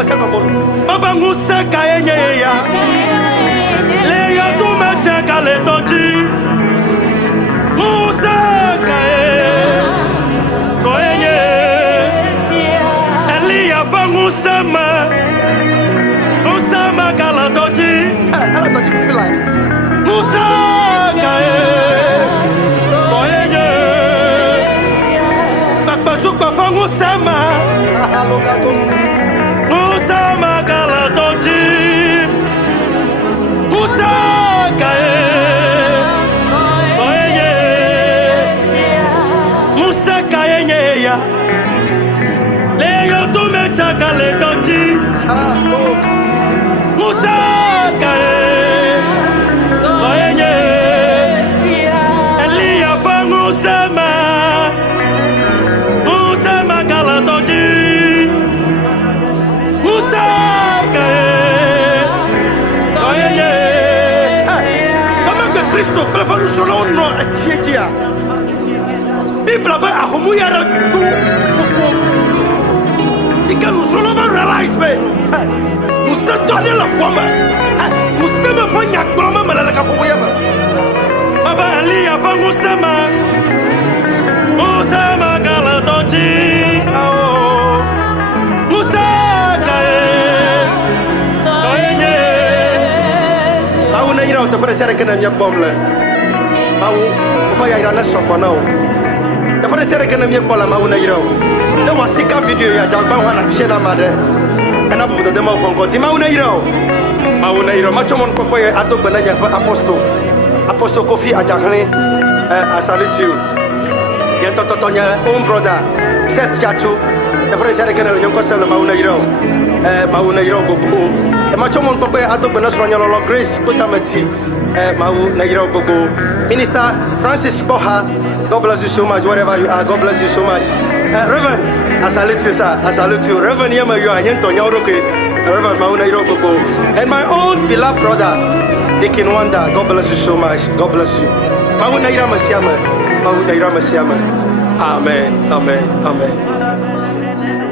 Baba Musa kayenye ya le ya tumeche kale toji Musa kaye koyenye Elia ba Musa ma kala toji Musa kaye koyenye Papa supa pa Musa Musa makala toji Musa kae koyenye Musa kayenye ya Leo tumecha kale toji Musa kae koyenye Elia pa Musa makala toji People are ahomuyara tu. Ikanu solo ba realize me. Musa donne la fama. Musa me panya gloma malala ka poya ma. Baba Ali apa Musa ma. Musa ma kala toji. Musa kae. Oye. Au na ira to presere kana nya bomle. Au fa ya ira na soponao. Après c'est que n'aime pas la mauna iro. Ne voici qu'un vidéo ya jagba wana chena made. Ena bu de demo bongo ti mauna iro. Mauna iro macho mon papa ya adok bananya apostle Kofi Ajakhane. I salute you. Ya totonya own brother. Set chatu. Après c'est que n'aime pas la mauna iro gogo. Macho mon papa ya adok banasronya lo Grace Kotamati. Mauna iro gogo. Minister Francis Boha. God bless you so much, wherever you are. God bless you so much. Reverend, I salute you, sir. I salute you. Reverend, you are Reverend Mauna Irokoko. And my own beloved brother, Deacon Wanda. God bless you so much. God bless you. Mauna Iramasiama. Mauna Iramasiama. Amen. Amen. Amen.